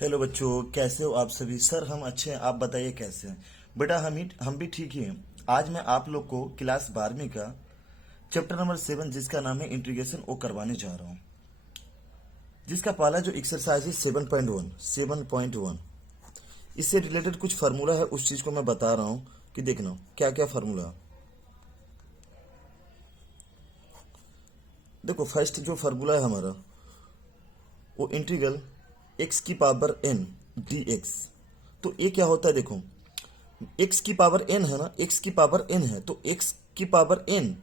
Hello बच्चों, कैसे हो आप सभी। सर हम अच्छे हैं, आप बताइए कैसे हैं। बेटा हम भी ठीक ही हैं। आज मैं आप लोग को क्लास 12वीं का चैप्टर नंबर 7 जिसका नाम है इंटीग्रेशन वो करवाने जा रहा हूँ। जिसका पहला जो एक्सरसाइज है 7.1 इससे रिलेटेड कुछ फार्मूला है, उस चीज को मैं बता रहा हूँ कि देखना क्या क्या फार्मूला है। देखो फर्स्ट जो फार्मूला है हमारा वो इंटीग्रल एक्स की पावर एन डी एक्स। तो ये क्या होता है, देखो एक्स की पावर एन है ना, एक्स की पावर एन है तो एक्स की पावर एन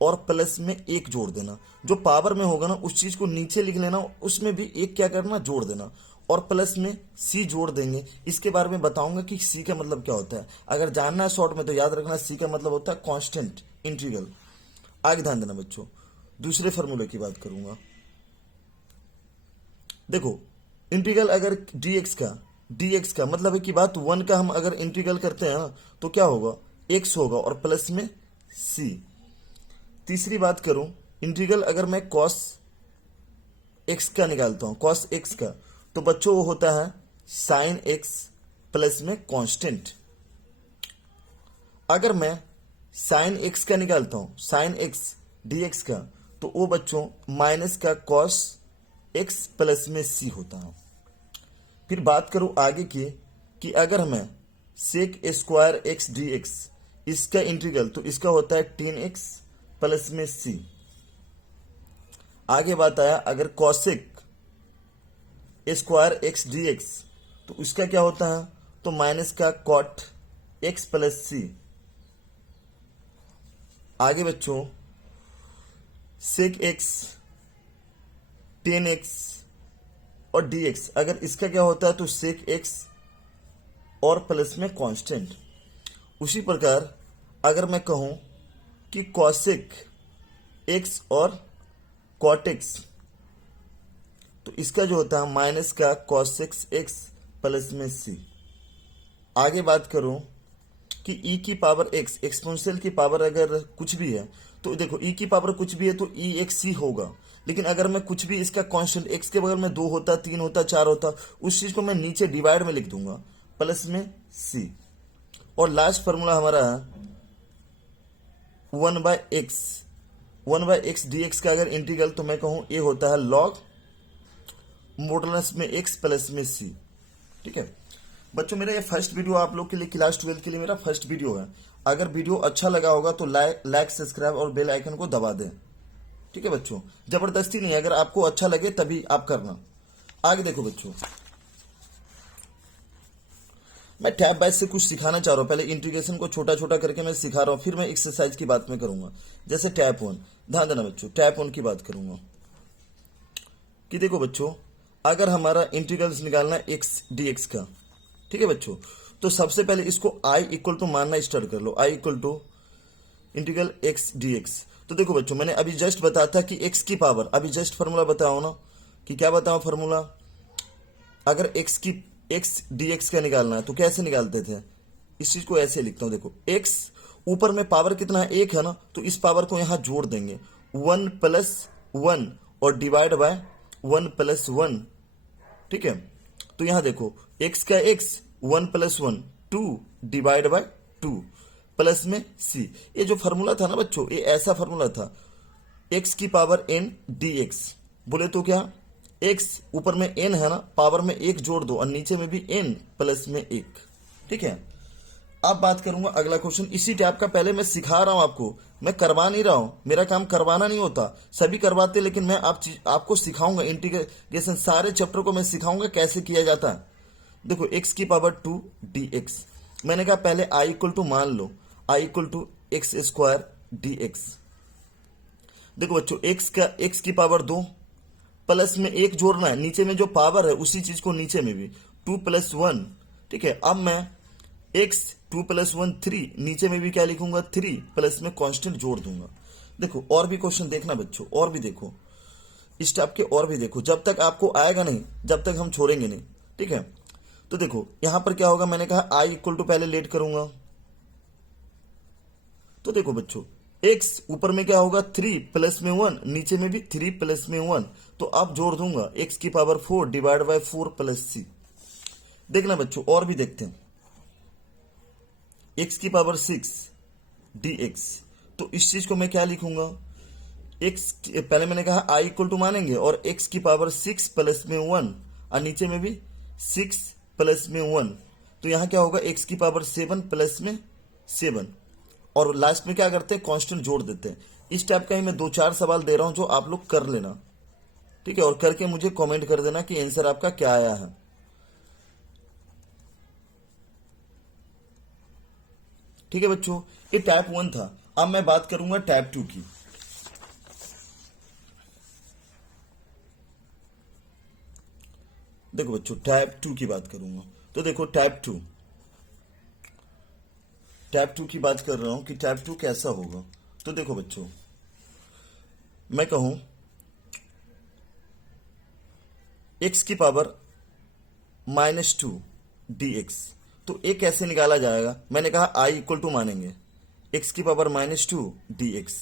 और प्लस में एक जोड़ देना। जो पावर में होगा ना उस चीज को नीचे लिख लेना, उसमें भी एक क्या करना, जोड़ देना और प्लस में सी जोड़ देंगे। इसके बारे में बताऊंगा कि सी का मतलब क्या होता है। अगर जानना है शॉर्ट में तो याद रखना, सी का मतलब होता है कांस्टेंट इंटीग्रल। आगे ध्यान देना बच्चों, दूसरे फॉर्मूले की बात करूंगा। देखो इंटीग्रल अगर dx का मतलब है कि बात 1 का हम अगर इंटीग्रल करते हैं ना तो क्या होगा, x होगा और प्लस में c। तीसरी बात करूं, इंटीग्रल अगर मैं cos x का निकालता हूं, cos x का, तो बच्चों वो होता है sin x प्लस में कांस्टेंट। अगर मैं sin x का निकालता हूं, sin x dx का, तो वो बच्चों माइनस का cos x प्लस में c होता है। फिर बात करूं आगे की कि अगर मैं sec square x d x इसका इंटीग्रल, तो इसका होता है 10x प्लस में c। आगे बात आया अगर cosec square x d x, तो इसका क्या होता है, तो माइनस का कॉट एक्स प्लस सी। आगे बच्चों सेक एक्स 10x और dx, अगर इसका क्या होता है तो सेक x और प्लस में कांस्टेंट। उसी प्रकार अगर मैं कहूं कि कॉसेक x और कॉट x, तो इसका जो होता है माइनस का कॉसेक x प्लस में c। आगे बात करूं कि e की पावर x, एक्सपोनेंशियल की पावर अगर कुछ भी है तो देखो e की पावर कुछ भी है तो e एक c होगा। लेकिन अगर मैं कुछ भी इसका कांस्टेंट x के बगल में 2 होता, 3 होता, 4 होता, उस चीज को मैं नीचे डिवाइड में लिख दूंगा प्लस में c। और लास्ट फॉर्मूला हमारा है 1/x dx का अगर इंटीग्रल, तो मैं कहूं ये होता है लॉग मॉडुलस में x प्लस में c। ठीक है बच्चों, मेरा ये फर्स्ट वीडियो आप लोग के लिए, क्लास 12 के लिए मेरा फर्स्ट वीडियो है। अगर वीडियो अच्छा लगा होगा तो लाइक सब्सक्राइब और बेल आइकन को दबा दें। ठीक है बच्चों, जबरदस्ती नहीं, अगर आपको अच्छा लगे तभी आप करना। आगे देखो बच्चों, मैं टैब बाय से कुछ सिखाना चाह रहा हूं। पहले इंटीग्रेशन को छोटा छोटा करके मैं सिखा रहा हूं, फिर मैं एक्सरसाइज की बात में करूंगा। जैसे टैप 1, ध्यान देना बच्चों, टैप 1 की बात करूंगा कि देखो बच्चों अगर हमारा इंटीग्रल निकालना है एक्स डीएक्स का, ठीक है बच्चों, तो सबसे पहले इसको i इक्वल टू मानना स्टार्ट कर लो। i equal to integral x d x. तो देखो बच्चों मैंने अभी जस्ट बताया था कि x की पावर, अभी जस्ट फॉर्मूला बताओ ना कि क्या बताओ फॉर्मूला। अगर x dx का निकालना है तो कैसे निकालते थे, इस चीज को ऐसे लिखता हूं। देखो x ऊपर में पावर कितना है, 1 है ना, तो इस पावर को यहां जोड़ देंगे 1 प्लस 1 और डिवाइड बाय 1 प्लस 1। ठीक है, तो यहां देखो x का x 1 plus 1 2 divide by 2 plus में c। ये जो फॉर्मूला था ना बच्चों, ये ऐसा फॉर्मूला था x की पावर n dx। बोले तो क्या, x ऊपर में n है ना, पावर में 1 जोड़ दो और नीचे में भी n प्लस में 1। ठीक है, अब बात करूंगा अगला क्वेश्चन। इसी टाइप का पहले मैं सिखा रहा हूं आपको, मैं करवा नहीं रहा हूं, मेरा काम करवाना नहीं होता, सभी करवाते, लेकिन मैं आपको सिखाऊंगा इंटीग्रेशन, सारे चैप्टर को मैं सिखाऊंगा कैसे किया जाता है। देखो x की पावर 2 dx, मैंने कहा पहले i इक्वल टू मान लो, i equal to x square dx। देखो बच्चों x की पावर 2 प्लस में 1 जोड़ना है, नीचे में जो पावर है उसी चीज को नीचे में भी 2 प्लस 1। ठीक है, अब मैं x 2 प्लस 1 3, नीचे में भी क्या लिखूंगा 3 प्लस में कांस्टेंट जोड़ दूंगा। देखो और भी क्वेश्चन देखना बच्चों, और भी देखो इस टाइप के, और भी देखो, जब तक आपको आएगा नहीं जब तक हम छोड़ेंगे नहीं। ठीक है, तो देखो यहां पर क्या होगा, मैंने कहा i इक्वल टू पहले लेट करूंगा, तो देखो बच्चों x ऊपर में क्या होगा 3 प्लस में 1, नीचे में भी 3 प्लस में 1, तो अब जोड़ दूंगा x की power 4 divide bye 4 plus c। देखना बच्चों, और भी देखते हैं। x की पावर 6 dx, तो इस चीज को मैं क्या लिखूंगा, x पहले मैंने कहा i इक्वल टू मानेंगे और x की पावर 6 प्लस में 1 और नीचे में भी 6 प्लस में 1, तो यहां क्या होगा, x की पावर 7 प्लस में 7, और लास्ट में क्या करते हैं, कांस्टेंट जोड़ देते हैं। इस टाइप का ही मैं 2-4 सवाल दे रहा हूं जो आप लोग कर लेना, ठीक है, और करके मुझे कमेंट कर देना कि आंसर आपका क्या आया है। ठीक है बच्चों, ये टाइप 1 था। अब मैं बात करूंगा टाइप 2 की। देखो बच्चों, टाइप 2 की बात करूंगा, तो देखो टाइप 2 की बात कर रहा हूं कि टाइप 2 कैसा होगा। तो देखो बच्चों, मैं कहूं x की पावर -2 dx, तो ये कैसे निकाला जाएगा, मैंने कहा i इक्वल टू मानेंगे x की पावर -2 dx।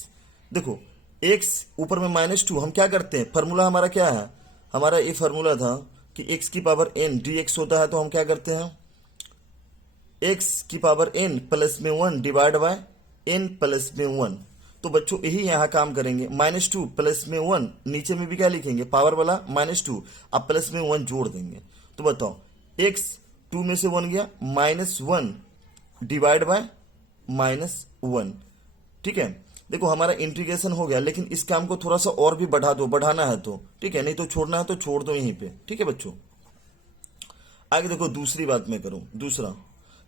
देखो x ऊपर में -2, हम क्या करते हैं, फॉर्मूला हमारा क्या है, हमारा ये फॉर्मूला था कि x की पावर n dx होता है, तो हम क्या करते हैं, x की पावर n प्लस में 1 डिवाइड बाय n प्लस में 1। तो बच्चों यही यहां काम करेंगे, -2 प्लस में 1, नीचे में भी क्या लिखेंगे, पावर वाला -2, अब प्लस में 1 जोड़ देंगे। तो बताओ x 2 में से 1 गया, -1 डिवाइड बाय -1, ठीक है। देखो हमारा इंटीग्रेशन हो गया, लेकिन इस काम को थोड़ा सा और भी बढ़ा दो, बढ़ाना है तो ठीक है, नहीं तो छोड़ना है तो छोड़ दो यहीं पे, ठीक है बच्चों। आगे देखो दूसरी बात मैं करूं, दूसरा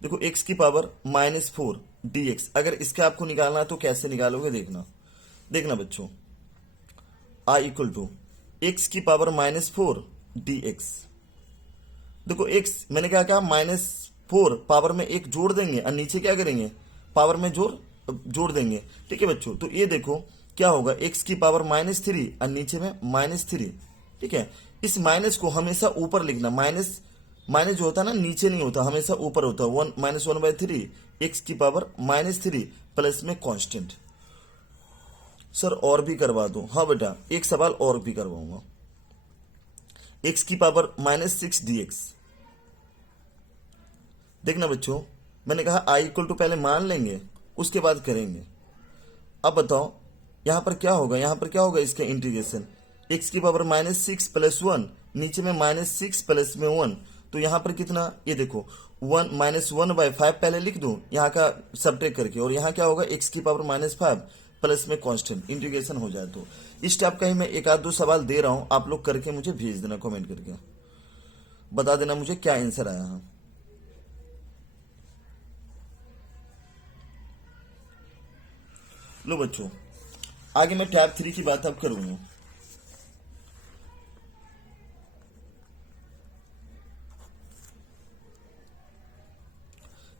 देखो x की पावर -4 dx, अगर इसका आपको निकालना है तो कैसे निकालोगे, देखना बच्चों, i इक्वल टू x की पावर -4 dx। देखो x मैंने क्या कहा, -4 पावर में 1 जोड़ देंगे और नीचे क्या करेंगे, पावर में जोड़ देंगे, ठीक है बच्चों। तो ये देखो क्या होगा, x की पावर -3 और नीचे में -3, ठीक है। इस माइनस को हमेशा ऊपर लिखना, माइनस जो होता है ना नीचे नहीं होता, हमेशा ऊपर होता है, -1/3 x की पावर -3 प्लस में कांस्टेंट। सर और भी करवा दो, हाँ बेटा एक सवाल और भी करवाऊंगा, x की पावर -6 dx। देखना बच्चों, मैंने कहा i इक्वल टू पहले मान लेंगे उसके बाद करेंगे। अब बताओ यहां पर क्या होगा, इसका इंटीग्रेशन, x की पावर -6 प्लस 1, नीचे में -6 प्लस में 1, तो यहां पर कितना, ये देखो 1/5 पहले लिख दूं यहां का सबट्रैक्ट करके, और यहां क्या होगा, x की पावर -5 प्लस में कांस्टेंट, इंटीग्रेशन हो जाए। तो इस टाइप का ही मैं 1-2 सवाल दे रहा हूं, आप लोग करके मुझे भेज देना, कमेंट करके बता देना मुझे क्या आंसर आया है। लो बच्चों, आगे मैं टैब 3 की बात अब करूंगा।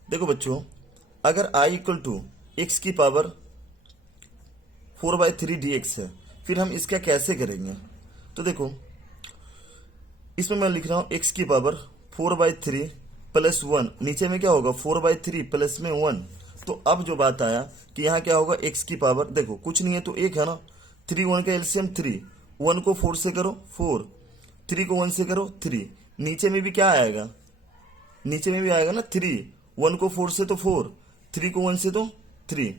देखो बच्चों, अगर i इक्वल टू x की पावर 4/3 dx है, फिर हम इसका कैसे करेंगे। तो देखो इसमें मैं लिख रहा हूं x की पावर 4/3 प्लस 1, नीचे में क्या होगा 4/3 प्लस में 1। तो अब जो बात आया कि यहाँ क्या होगा, x की पावर देखो कुछ नहीं है तो 1 है ना, 3 1 का एलसीएम 3, 1 को 4 से करो 4, 3 को 1 से करो 3, नीचे में भी क्या आएगा, नीचे में भी आएगा ना 3, 1 को 4 से तो 4, 3 को 1 से तो 3,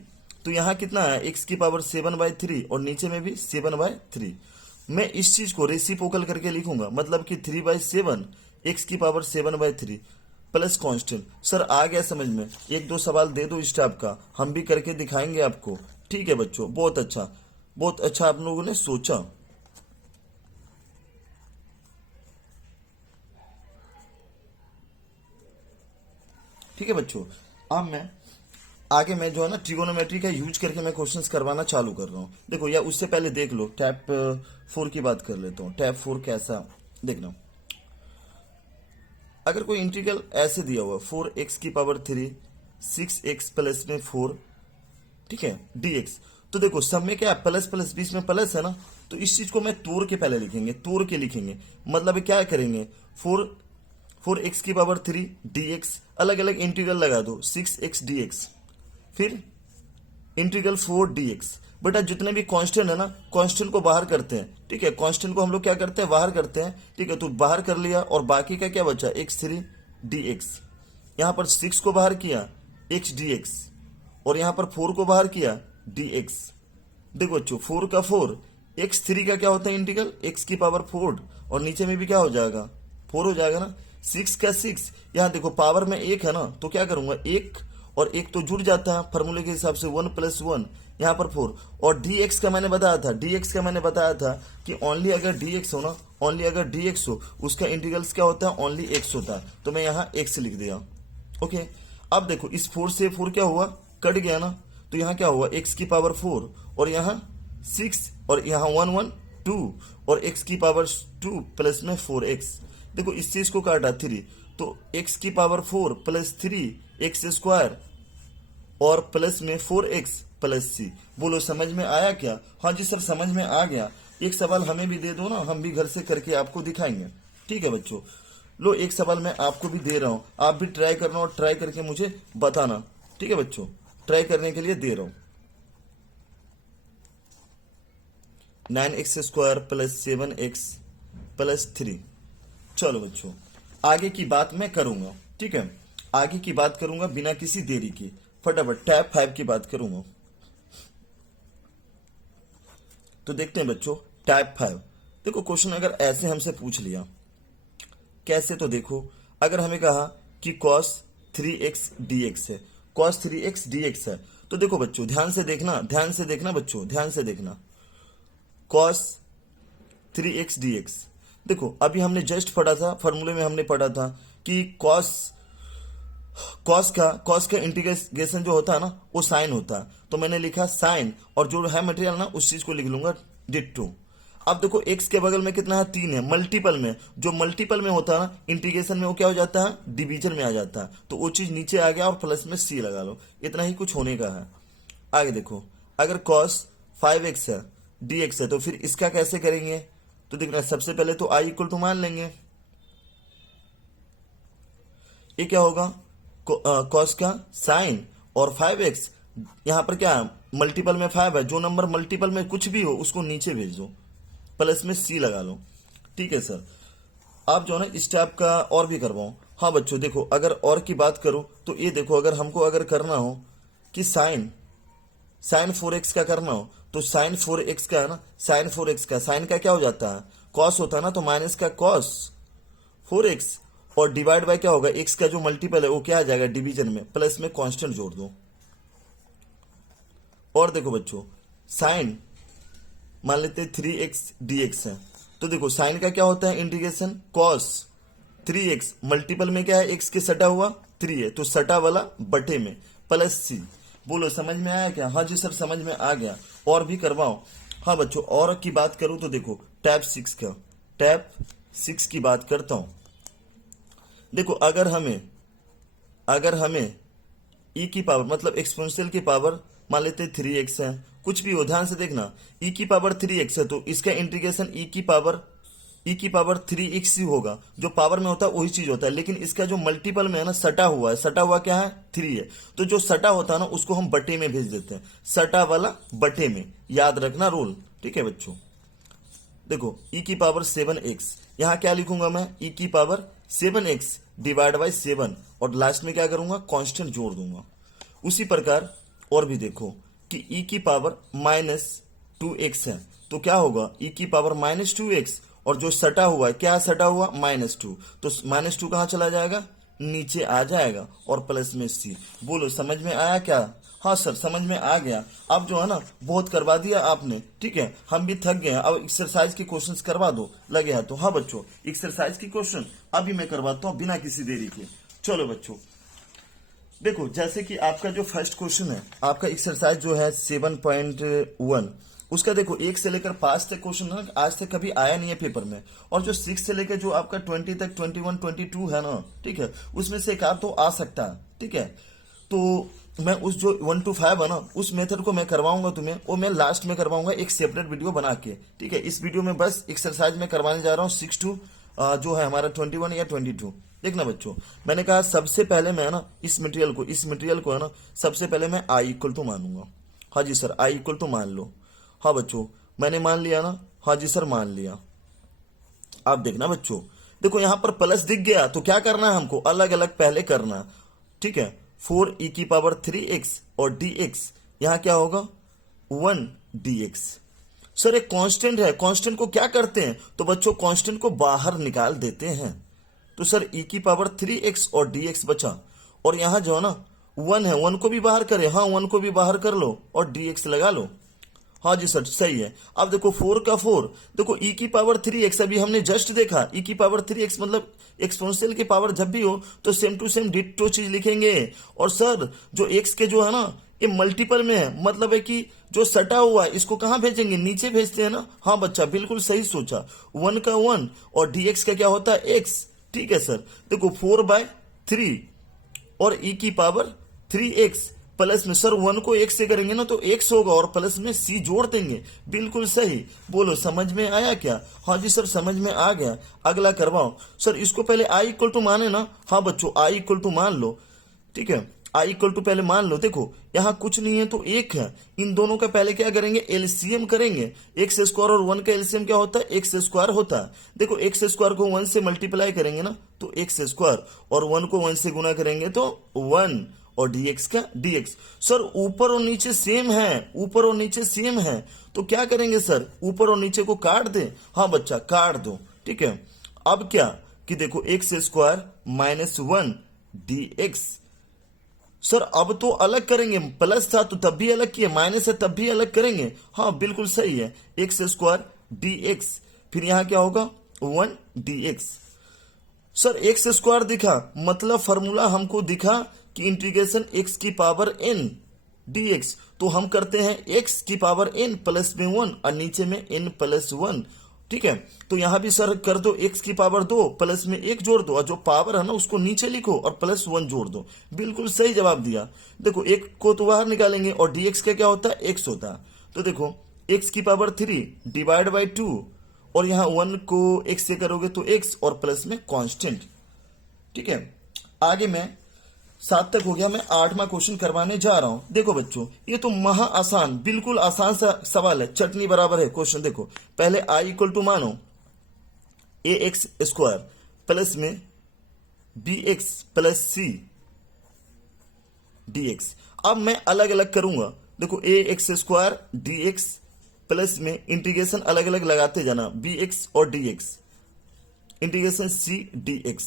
तो यहाँ कितना है, x की पावर 7/3 और नीचे में भी 7/3। मैं इस चीज को रेसिप्रोकल करके लिखूंगा, मतलब कि 3/7 x की पावर 7/3 प्लस कांस्टेंट। सर आ गया समझ में, 1-2 सवाल दे दो इस टाइप का, हम भी करके दिखाएंगे आपको, ठीक है बच्चों। बहुत अच्छा आप लोगों ने सोचा। ठीक है बच्चों, अब मैं आगे मैं जो है ना ट्रिगोनोमेट्री का यूज करके मैं क्वेश्चंस करवाना चालू कर रहा हूं। देखो या उससे पहले देख लो, टैप 4 की बात कर लेता हूं। टैप 4 कैसा, देखना, अगर कोई इंटीग्रल ऐसे दिया हुआ 4x की पावर 3 6x प्लस में 4, ठीक है, dx, तो देखो सब में क्या है, प्लस प्लस, बीच में प्लस है ना, तो इस चीज को मैं तोड़ के पहले लिखेंगे, मतलब क्या करेंगे, 4x की पावर 3 dx, अलग अलग इंटीग्रल लगा दो, 6x dx, फिर इंटीग्रल 4 dx। बेटा जितने भी कांस्टेंट है ना, कांस्टेंट को बाहर करते हैं, ठीक है, कांस्टेंट को हम लोग क्या करते हैं, बाहर करते हैं, ठीक है, तो बाहर कर लिया और बाकी का क्या बचा, x3 डी एक्स। यहां पर 6 को बाहर किया एक्स डी एक्स, और यहां पर 4 को बाहर किया डी एक्स। देखो बच्चों 4 का 4, x3 का क्या होता है इंटीग्रल x की पावर 4, और नीचे में भी क्या हो जाएगा 4 हो जाएगा ना। 6 का 6, यहाँ देखो पावर में 1 है ना, तो क्या करूंगा 1 और 1 तो जुड़ जाता है फॉर्मूले के हिसाब से 1 + 1, यहाँ पर 4। और dx का मैंने बताया था कि ओनली अगर dx हो ना, ओनली अगर dx हो उसका इंटीग्रल्स क्या होता है ओनली x होता है, तो मैं यहाँ x लिख दिया। ओके, अब देखो इस 4 से 4 क्या हुआ कट गया ना, तो यहाँ क्या हुआ x की पावर 4 और यहाँ 6 और यहाँ 1 1 2 और x की पावर 2 प्लस में 4x। देखो इस चीज को काटा 3, तो x की पावर 4 प्लस 3x² और प्लस में 4x प्लस c। बोलो समझ में आया क्या? हाँ जी सर समझ में आ गया। एक सवाल हमें भी दे दो ना, हम भी घर से करके आपको दिखाएंगे। ठीक है बच्चों, लो एक सवाल मैं आपको भी दे रहा हूं, आप भी ट्राई करना और ट्राई करके मुझे बताना। ठीक है बच्चों, ट्राई करने के लिए दे रहा हूं। 9x² plus 7x plus 3। चलो बच्चों आगे की बात मैं करूंगा। ठीक है, आगे की बात करूंगा बिना किसी देरी के, फटाफट टैब 5 की बात करूंगा। तो देखते हैं बच्चों टैब 5। देखो क्वेश्चन अगर ऐसे हमसे पूछ लिया, कैसे, तो देखो अगर हमें कहा कि cos 3x dx है, cos 3x dx है, तो देखो बच्चों ध्यान से देखना बच्चों, ध्यान से देखना। cos 3x dx, देखो अभी हमने जस्ट पढ़ा था, फॉर्मूले में हमने पढ़ा था कि cos का इंटीग्रेशन जो होता है ना वो साइन होता है, तो मैंने लिखा साइन, और जो है मटेरियल ना उस चीज को लिख लूंगा डिट्टो। अब देखो x के बगल में कितना है 3 है, मल्टीपल में, जो मल्टीपल में होता है ना इंटीग्रेशन में वो क्या हो जाता है डिवीजन में आ जाता है, तो वो चीज नीचे आ गया और प्लस में c लगा लो, इतना ही कुछ होने का है। आगे देखो अगर cos 5x है dx है, तो फिर इसका कैसे करेंगे, तो देखना सबसे पहले तो i इक्वल टू मान लेंगे, ये क्या होगा cos का साइन और 5x, यहां पर क्या है मल्टीपल में 5 है, जो नंबर मल्टीपल में कुछ भी हो उसको नीचे भेज दो, प्लस में c लगा लो। ठीक है सर, आप जो है ना इस टाइप का और भी करवाओ। हाँ बच्चों देखो अगर और की बात करो तो ये देखो अगर हमको अगर करना हो कि साइन 4x का करना हो, तो साइन 4x का है ना, साइन 4x का साइन का क्या हो जाता है कॉस होता है ना, तो माइनस का कॉस 4x और डिवाइड बाय क्या होगा x का जो मल्टीपल है वो क्या आ जाएगा डिवीजन में, प्लस में कांस्टेंट जोड़ दो। और देखो बच्चों साइन मान लेते हैं 3x dx है, तो देखो साइन का क्या होता है इंटीग्रेशन cos 3x, मल्टीपल में क्या है x के सटा हुआ 3 है, तो सटा वाला बटे में प्लस c। बोलो समझ में आया क्या? हाँ जी सर समझ में आ गया, और भी करवाओ। हाँ बच्चों और की बात करूं तो देखो टैब 6 की बात करता हूं। देखो अगर हमें e की पावर मतलब एक्सपोनेंशियल की पावर मान लेते 3x है, कुछ भी हो ध्यान से देखना, e की पावर 3x है तो इसका इंटीग्रेशन e की पावर 3x ही होगा, जो पावर में होता है वही चीज होता है, लेकिन इसका जो मल्टीपल में है ना सटा हुआ क्या है 3 है, तो जो सटा होता है ना उसको हम बटे में भेज देते हैं, सटा वाला बटे में, याद रखना रूल। ठीक है बच्चों, देखो e की पावर 7x, यहां क्या लिखूंगा मैं e की पावर 7x डिवाइड बाय 7, और लास्ट में क्या करूंगा कांस्टेंट जोड़ दूंगा। उसी प्रकार और भी देखो कि e की पावर -2x है, तो क्या होगा e की पावर -2x, और जो सटा हुआ है क्या सटा हुआ -2, तो -2 कहां चला जाएगा नीचे आ जाएगा, और प्लस में c। बोलो समझ में आया क्या? हाँ सर समझ में आ गया। अब जो है ना बहुत करवा दिया आपने, ठीक है हम भी थक गए हैं, अब एक्सरसाइज के क्वेश्चंस करवा दो लगे है तो। हाँ बच्चों एक्सरसाइज की क्वेश्चन अभी मैं करवाता हूँ बिना किसी देरी के। चलो बच्चों देखो जैसे कि आपका जो फर्स्ट क्वेश्चन है, आपका एक्सरसाइज जो है 7.1, उसका देखो 1 से लेकर 5 तक क्वेश्चन है ना, आज तक कभी आया नहीं है पेपर में, और जो 6 से लेकर जो आपका 20 तक 21 22 है ना, ठीक है उसमें से एक आध तो आ सकता है। ठीक है, तो मैं उस जो 1 to 5 है ना उस मेथड को मैं करवाऊंगा तुम्हें, वो मैं लास्ट में करवाऊंगा एक सेपरेट वीडियो बना के। ठीक है, इस वीडियो में बस एक्सरसाइज में करवाने जा रहा हूँ 6 to जो है हमारा 21 या 22। देखना बच्चों मैंने कहा सबसे पहले मैं ना इस मटेरियल को है ना सबसे पहले मैं i इक्वल टू मानूंगा। हाँ जी सर i इक्वल टू मान लो। हाँ बच्चों मैंने मान लिया ना, हाँ जी सर मान लिया। आप देखना बच्चों देखो यहां पर प्लस दिख गया तो क्या करना है हमको, अलग अलग पहले करना। ठीक है, 4e⁻3x और dx, यहां क्या होगा 1 dx। सर एक कांस्टेंट है, कांस्टेंट को क्या करते हैं, तो बच्चों कांस्टेंट को बाहर निकाल देते हैं। तो सर e⁻3x और dx बचा, और यहां जो है ना 1 है, 1 को भी बाहर करे, हाँ 1 को भी बाहर कर लो और dx लगा लो। हाँ जी सर सही है। अब देखो 4 का 4, देखो e⁻3x अभी हमने जस्ट देखा, e⁻3x मतलब एक्सपोनेंशियल की पावर जब भी हो तो सेम टू सेम डिट्टो चीज लिखेंगे। और सर जो x के जो है ना ये मल्टीपल में है, मतलब है कि जो सटा हुआ है इसको कहाँ भेजेंगे, नीचे भेजते हैं ना। हाँ बच्चा बिल्कुल सही सोचा, 1 का 1 और dx का क्या होता है x। ठीक है सर, देखो 4/3 और e⁻3x प्लस में, सर 1 को x से करेंगे ना तो x होगा और प्लस में c जोड़ देंगे। बिल्कुल सही, बोलो समझ में आया क्या। हाँ जी सर समझ में आ गया। अगला करवाओ सर, इसको पहले i इक्वल टू माने ना, हाँ बच्चों i इक्वल टू मान लो। ठीक है, i इक्वल टू पहले मान लो। देखो यहाँ कुछ नहीं है तो 1 है, इन दोनों का पहले क्या करेंगे एलसीएम करेंगे। x स्क्वायर और 1 का एलसीएम क्या होता है, x स्क्वायर होता है। देखो x स्क्वायर को 1 से मल्टीप्लाई करेंगे ना तो x स्क्वायर, और 1 को 1 से गुना करेंगे तो 1, और dx का dx। सर ऊपर और नीचे सेम है, ऊपर और नीचे सेम है, तो क्या करेंगे सर ऊपर और नीचे को काट दे। हाँ बच्चा काट दो। ठीक है, अब क्या कि देखो x स्क्वायर -1 dx। सर अब तो अलग करेंगे, प्लस था तो तब भी अलग किए, माइनस है तब भी अलग करेंगे। हाँ बिल्कुल सही है, x स्क्वायर dx, फिर यहां क्या होगा 1 dx। सर x स्क्वायर दिखा मतलब फॉर्मूला हमको दिखा कि इंटीग्रेशन x की पावर n dx, तो हम करते हैं x की पावर n प्लस में 1 और नीचे में n प्लस 1। ठीक है, तो यहां भी सर कर दो x की पावर 2 प्लस में 1 जोड़ दो, और जो पावर है ना उसको नीचे लिखो और प्लस 1 जोड़ दो। बिल्कुल सही जवाब दिया। देखो 1 को तो बाहर निकालेंगे और dx का क्या होता है x होता है, तो देखो x की पावर 3 डिवाइड बाई 2, और यहाँ 1 को x से करोगे तो x और प्लस में कांस्टेंट। ठीक है, आगे मैं 7 तक हो गया, मैं 8वां क्वेश्चन करवाने जा रहा हूं। देखो बच्चों ये तो महा आसान, बिल्कुल आसान सा सवाल है, चटनी बराबर है क्वेश्चन। देखो पहले i इक्वल टू मानो ax स्क्वायर प्लस में bx प्लस c dx। अब मैं अलग अलग करूंगा। देखो ax स्क्वायर dx प्लस में इंटीग्रेशन अलग अलग लगाते जाना, bx और dx, इंटीग्रेशन c dx।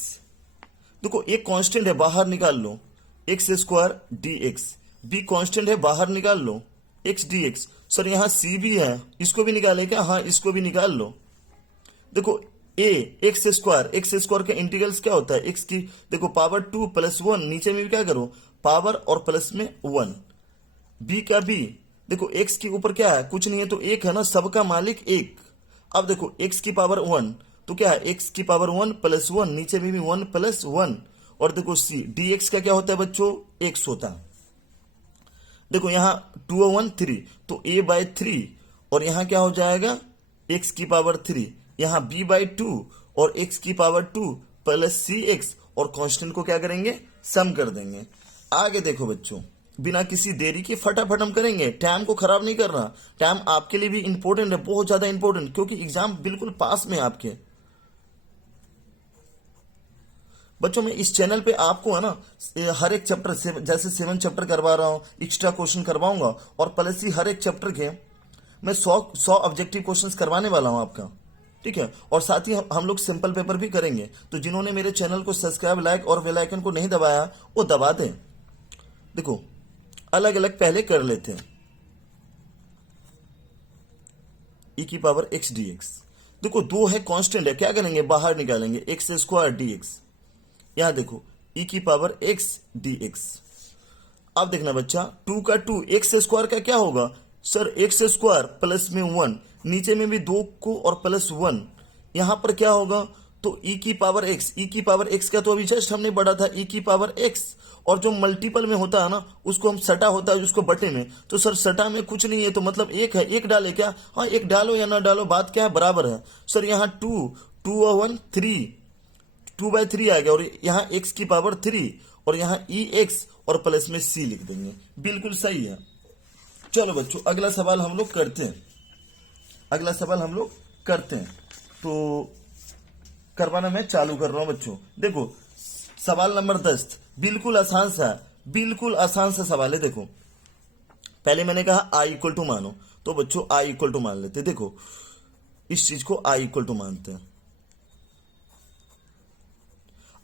देखो एक कांस्टेंट है बाहर निकाल लो, x square dx, b constant है बाहर निकाल लो, x dx। सर यहाँ c भी है, इसको भी निकाले क्या, हाँ इसको भी निकाल लो। देखो a x स्क्वायर का इंटीग्रल्स क्या होता है, x की देखो पावर 2 प्लस 1, नीचे में भी क्या करो पावर और प्लस में 1। b का b, देखो x के ऊपर क्या है, कुछ नहीं है तो 1 है ना, सबका मालिक 1। अब देखो x की पावर 1 तो क्या है x की पावर 1 प्लस 1, नीचे में भी 1 प्लस 1, और देखो c dx का क्या होता है बच्चों x होता है। देखो यहाँ 2 और 1 3, तो a बाई 3, और यहाँ क्या हो जाएगा x की पावर 3, यहाँ b बाई 2 और x की पावर 2 प्लस सी एक्स, और कांस्टेंट को क्या करेंगे सम कर देंगे। आगे देखो बच्चों, बिना किसी देरी के फटाफट हम करेंगे, टाइम को खराब नहीं करना। टाइम आपके लिए भी इंपॉर्टेंट है, बहुत ज्यादा इंपॉर्टेंट, क्योंकि एग्जाम बिल्कुल पास में आपके। बच्चों मैं इस चैनल पे आपको है ना हर एक चैप्टर से, जैसे 7 चैप्टर करवा रहा हूँ, एक्स्ट्रा क्वेश्चन करवाऊंगा, और प्लस ही हर एक चैप्टर के मैं 100 ऑब्जेक्टिव क्वेश्चंस करवाने वाला हूँ आपका। ठीक है, और साथ ही हम लोग सिंपल पेपर भी करेंगे। तो जिन्होंने मेरे चैनल को सब्सक्राइब, लाइक और बेल आइकन को नहीं दबाया वो दबा दें। देखो अलग अलग पहले कर लेते हैं, e की पावर x dx। देखो 2 है कांस्टेंट है, क्या करेंगे बाहर निकालेंगे, x स्क्वायर dx। यहां देखो e की पावर x dx। अब देखना बच्चा 2 का 2, x स्क्वायर का क्या होगा सर x स्क्वायर प्लस में 1, नीचे में भी 2 को और प्लस 1, यहां पर क्या होगा तो e की पावर x का तो अभी जस्ट हमने पढ़ा था e की पावर x, और जो मल्टीपल में होता है ना उसको हम सटा होता है उसको बटे में, तो सर सटा में कुछ नहीं है तो मतलब 1 है, 1 डाले क्या, हाँ 1 डालो या ना डालो बात क्या है बराबर है। सर यहाँ 2 और 1 3, 2/3 आ गया, और यहाँ x की पावर 3, और यहाँ ex और प्लस में c लिख देंगे। बिल्कुल सही है। चलो बच्चों अगला सवाल हम लोग करते हैं, तो करवाना मैं चालू कर रहा हूं बच्चों। देखो सवाल नंबर 10 बिल्कुल आसान सा है, बिल्कुल आसान सा सवाल है। देखो पहले मैंने कहा आई इक्वल टू मानो, तो बच्चों आई इक्वल टू मान लेते। देखो इस चीज को आई इक्वल टू मानते हैं।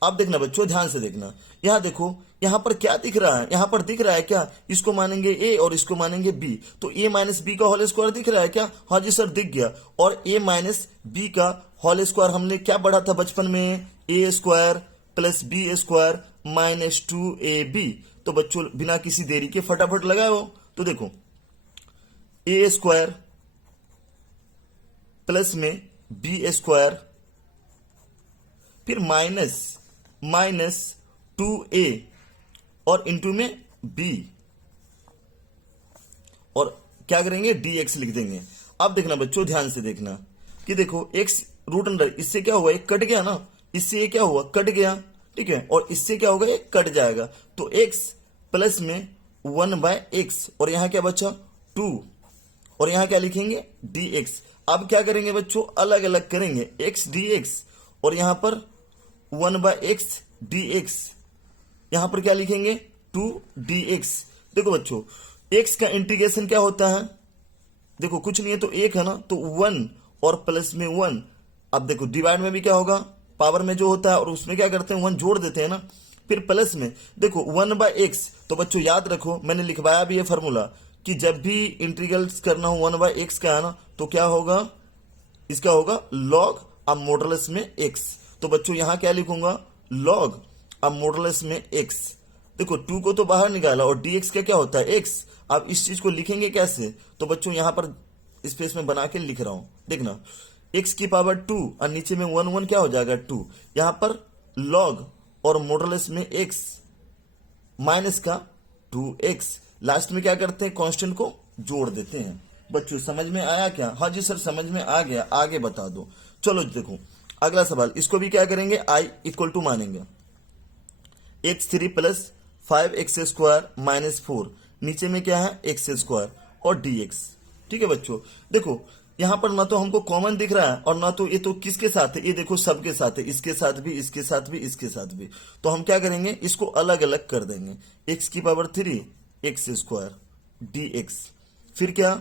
अब देखना बच्चों ध्यान से देखना, यहां देखो यहां पर क्या दिख रहा है, यहां पर दिख रहा है क्या, इसको मानेंगे ए और इसको मानेंगे बी, तो ए माइनस बी का होल स्क्वायर दिख रहा है क्या? हाँ जी सर दिख गया। और ए माइनस बी का होल स्क्वायर हमने क्या पढ़ा था बचपन में, A square plus B square minus 2ab। तो बच्चों बिना किसी देरी के फटाफट लगाओ। तो देखो ए स्क्वायर प्लस में बी स्क्वायर फिर माइनस 2a और इंटू में b और क्या करेंगे dx लिख देंगे। अब देखना बच्चों ध्यान से देखना कि देखो x रूट अंडर, इससे क्या हुआ एक कट गया ना, इससे ये क्या हुआ कट गया, ठीक है, और इससे क्या होगा एक कट जाएगा, तो x प्लस में 1/x और यहां क्या बचा 2 और यहां क्या लिखेंगे dx। अब क्या करेंगे बच्चों अलग अलग करेंगे x dx और यहां पर 1/x dx, यहां पर क्या लिखेंगे 2dx। देखो बच्चों x का इंटीग्रेशन क्या होता है, देखो कुछ नहीं है तो एक है ना, तो 1 और प्लस में 1। अब देखो डिवाइड में भी क्या होगा पावर में जो होता है और उसमें क्या करते हैं 1 जोड़ देते हैं ना, फिर प्लस में देखो 1/x। तो बच्चों याद रखो मैंने लिखवाया भी ये फॉर्मूला कि जब भी इंटीग्रल्स करना हो 1/x का है ना, तो क्या होगा इसका होगा log अब मॉडुलस में x। तो बच्चों यहां क्या लिखूंगा log अब मॉडुलस में x। देखो 2 को तो बाहर निकाला और dx का क्या होता है x। अब इस चीज को लिखेंगे कैसे, तो बच्चों यहां पर स्पेस में बना के लिख रहा हूं, देखना x की पावर 2 और नीचे में 1 क्या हो जाएगा 2, यहां पर log और मॉडुलस में x माइनस का 2x, लास्ट में क्या करते हैं कांस्टेंट को जोड़ देते हैं। बच्चों समझ में आया क्या? हाँ जी सर समझ में आ गया, आगे बता दो। चलो देखो अगला सवाल, इसको भी क्या करेंगे आई इक्वल टू मानेंगे x3 प्लस 5x² माइनस 4, नीचे में क्या है x² और dx। ठीक है बच्चों देखो यहां पर ना तो हमको कॉमन दिख रहा है और ना तो ये तो किसके साथ है, ये देखो सबके साथ है, इसके साथ भी इसके साथ भी इसके साथ भी। तो हम क्या करेंगे इसको अलग अलग कर देंगे, x की पावर 3 x² dx, फिर क्या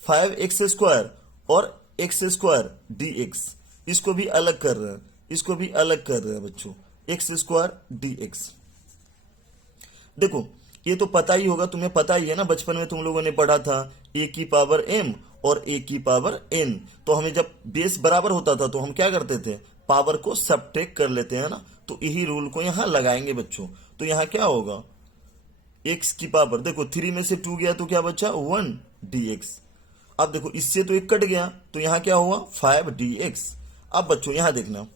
5x² और x² dx, इसको भी अलग कर रहे हैं, इसको भी अलग कर रहे हैं बच्चों x² dx। देखो ये तो पता ही होगा, तुम्हें पता ही है ना, बचपन में तुम लोगों ने पढ़ा था a की पावर m और a की पावर n। तो हमें जब बेस बराबर होता था तो हम क्या करते थे पावर को सबट्रैक्ट कर लेते हैं ना, तो यही रूल को यहां लगाएंगे बच्चों। तो यहां क्या होगा x की पावर देखो 3 में से 2 गया तो क्या बचा 1 dx। अब देखो इससे तो एक कट गया तो यहां क्या हुआ 5 dx। अब बच्चों यहां देखना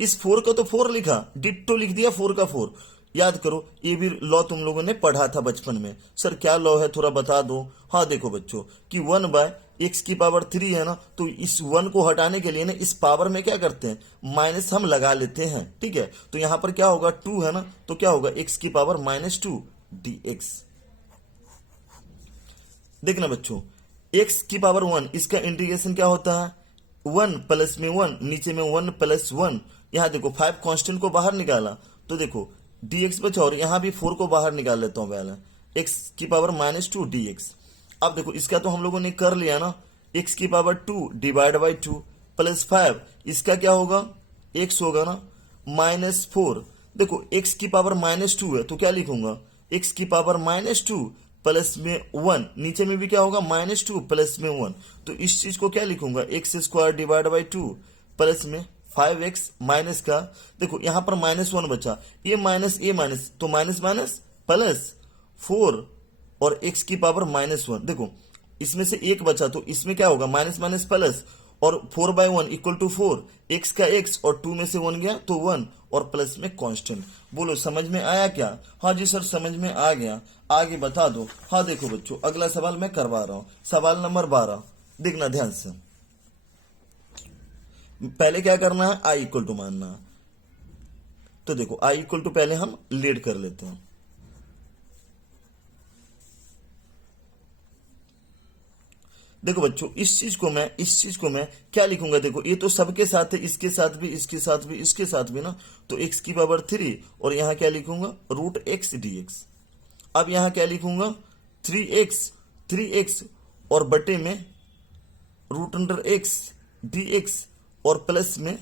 इस 4 का तो 4 लिखा, डिट्टो लिख दिया 4 का 4। याद करो ये भी लॉ तुम लोगों ने पढ़ा था बचपन में, सर क्या लॉ है थोड़ा बता दो। हाँ देखो बच्चों कि 1/x की पावर 3 है ना, तो इस 1 को हटाने के लिए ना इस पावर में क्या करते हैं माइनस हम लगा लेते हैं, ठीक है। तो यहां पर क्या होगा 2 है ना, तो क्या होगा x की पावर -2 dx। देखना बच्चों x की पावर 1 इसका इंटीग्रेशन क्या होता है 1 प्लस में 1, नीचे में 1 प्लस 1। यहां देखो 5 कांस्टेंट को बाहर निकाला तो देखो dx बचा और यहां भी 4 को बाहर निकाल लेता हूं पहले x की पावर -2 dx। अब देखो इसका तो हम लोगों ने कर लिया ना, x की पावर 2 डिवाइड बाई 2 प्लस 5, इसका क्या होगा x होगा ना -4। देखो x की पावर -2 है तो क्या लिखूंगा x की पावर -2 प्लस में 1, नीचे में भी क्या होगा -2 प्लस में 1। तो इस चीज को क्या लिखूंगा x² डिवाइड बाई 2 प्लस में 5x माइनस का, देखो यहां पर -1 बचा, ये माइनस तो माइनस माइनस प्लस 4 और x की पावर -1। देखो इसमें से एक बचा तो इसमें क्या होगा माइनस माइनस प्लस और 4/1 इक्वल टू 4, x का x और 2 में से 1 गया तो 1 और प्लस में कांस्टेंट। बोलो समझ में आया क्या? हाँ जी सर समझ में आ गया, आगे बता दो। हाँ देखो बच्चों अगला सवाल मैं करवा रहा हूं, सवाल नंबर 12, देखना ध्यान से। पहले क्या करना है आई इक्वल टू मानना है, तो देखो आई इक्वल टू पहले हम लीड कर लेते हैं। देखो बच्चों, इस चीज को मैं क्या लिखूंगा, देखो ये तो सबके साथ है, इसके साथ भी, इसके साथ भी, इसके साथ भी ना, तो x की पावर 3 और यहाँ क्या लिखूंगा, रूट एक्स डी एक्स। अब यहाँ क्या लिखूंगा, 3x और बटे में root under x d x और प्लस में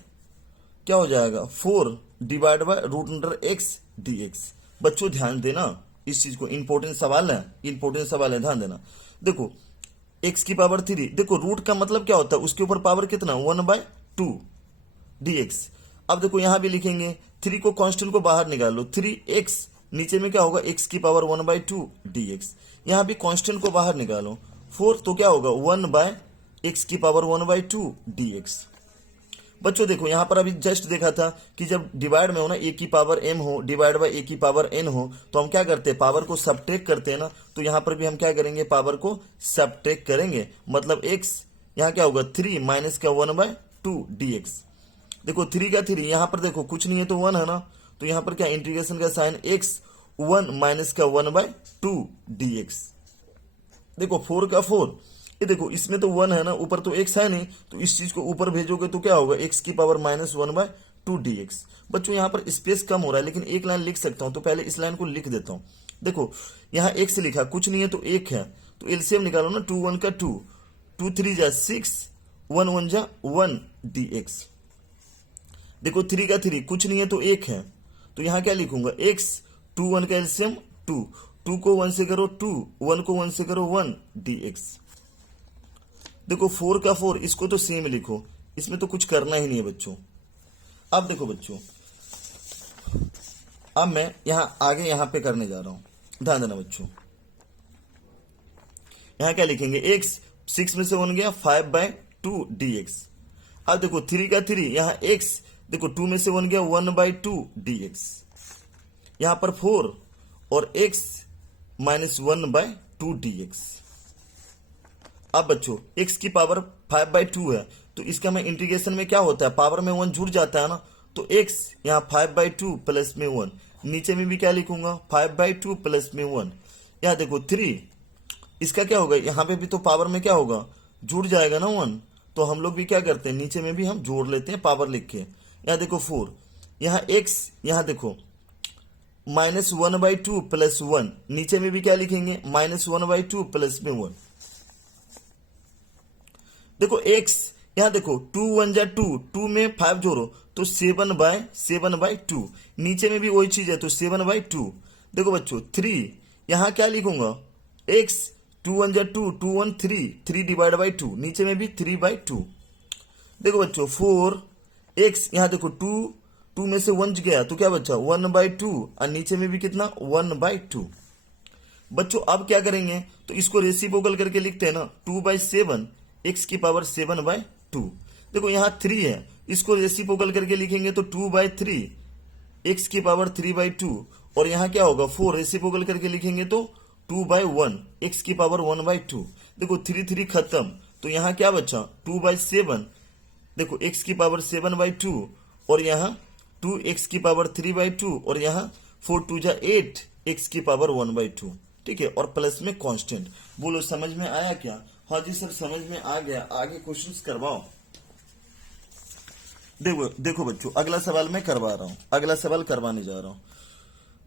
क्या हो जाएगा 4 divide by root under x d x. बच्चों ध्यान देना इस चीज को, इंपॉर्टेंट सवाल है, ध्यान देना। देखो x की पावर 3, देखो रूट का मतलब क्या होता है, उसके ऊपर पावर कितना 1/2 dx। अब देखो यहां भी लिखेंगे 3 को कांस्टेंट को बाहर निकालो, 3x नीचे में क्या होगा x की पावर 1/2 dx। यहां भी कांस्टेंट को बाहर निकालो 4, तो क्या होगा 1/x की पावर 1/2 dx। बच्चों देखो यहां पर अभी जस्ट देखा था कि जब डिवाइड में हो ना, a की पावर m हो डिवाइड बाय a की पावर n हो, तो हम क्या करते हैं, पावर को सबट्रैक्ट करते हैं ना। तो यहां पर भी हम क्या करेंगे, पावर को सबट्रैक्ट करेंगे, मतलब x यहां क्या होगा 3 माइनस का 1/2 dx। देखो 3 का 3, यहां पर देखो कुछ नहीं है तो 1 है ना, तो यहां पर क्या इंटीग्रेशन का साइन x 1 माइनस का 1/2 dx। देखो 4 का 4, ये देखो इसमें तो 1 है ना, ऊपर तो x है नहीं, तो इस चीज को ऊपर भेजोगे तो क्या होगा x की पावर -1/2 dx। बच्चों यहाँ पर स्पेस कम हो रहा है, लेकिन एक लाइन लिख सकता हूं, तो पहले इस लाइन को लिख देता हूं। देखो यहाँ x लिखा, कुछ नहीं है तो 1 है, तो एलसीएम निकालो ना, 2 1 का 2, 2 3 जा 6, 1 1 जा 1 dx। देखो 3 का 3, कुछ नहीं है तो 1 है, तो यहाँ क्या लिखूंगा x, 2 1 का एलसीएम 2, 2 को 1 से करो 2, 1 को 1 से करो 1 dx। देखो 4 का 4, इसको तो सेम लिखो, इसमें तो कुछ करना ही नहीं है बच्चों। अब देखो बच्चों, अब मैं आगे यहां पे करने जा रहा हूं, ध्यान देना बच्चों। यहां क्या लिखेंगे, x 6 में से 1 गया 5/2 dx। अब देखो 3 का 3, यहां x देखो 2 में से 1 गया 1/2 dx। यहां पर 4 और x -1/2 dx। अब बच्चों x की पावर 5/2 है, तो इसका मैं इंटीग्रेशन में क्या होता है, पावर में 1 जुड़ जाता है ना, तो x यहाँ 5/2 प्लस में 1, नीचे में भी क्या लिखूंगा 5/2 प्लस में 1। यहाँ देखो 3, इसका क्या होगा, यहाँ पे भी तो पावर में क्या होगा, जुड़ जाएगा ना 1, तो हम लोग भी क्या करते हैं, नीचे में भी हम जोड़ लेते हैं पावर लिख के। यहाँ देखो 4, यहाँ x यहाँ देखो -1/2 प्लस 1, नीचे में भी क्या लिखेंगे -1/2 प्लस में 1। देखो x यहां देखो 2 1 जा 2, 2 में 5 जोड़ो तो 7/2, नीचे में भी वही चीज है तो 7/2। देखो बच्चों 3, यहां क्या लिखूंगा x 2 1 जा 2, 2 1 3, 3 डिवाइड बाई 2, नीचे में भी 3/2। देखो बच्चों 4 x, यहां देखो 2 में से 1 गया तो क्या बचा 1/2, और नीचे में भी कितना 1/2। बच्चों अब क्या करेंगे, तो इसको रेसिप्रोकल करके लिखते हैं ना, 2/7 x की पावर 7/2। देखो यहाँ 3 है, इसको रेसिप्रोकल करके लिखेंगे तो 2/3 x की पावर 3/2, और यहाँ क्या होगा 4 रेसिप्रोकल करके लिखेंगे तो 2/1 x की पावर 1/2। देखो 3 3 खत्म, तो यहाँ क्या बचा 2/7, देखो x की पावर 7/2, और यहाँ 2x की पावर 3/2, और यहाँ 4 2 जा 8 x की पावर 1/2। ठीक है, और प्लस में कांस्टेंट। बोलो समझ में आया क्या? हाँ जी सर समझ में आ गया, आगे क्वेश्चंस करवाओ। देखो बच्चों अगला सवाल मैं करवा रहा हूं, अगला सवाल करवाने जा रहा हूं।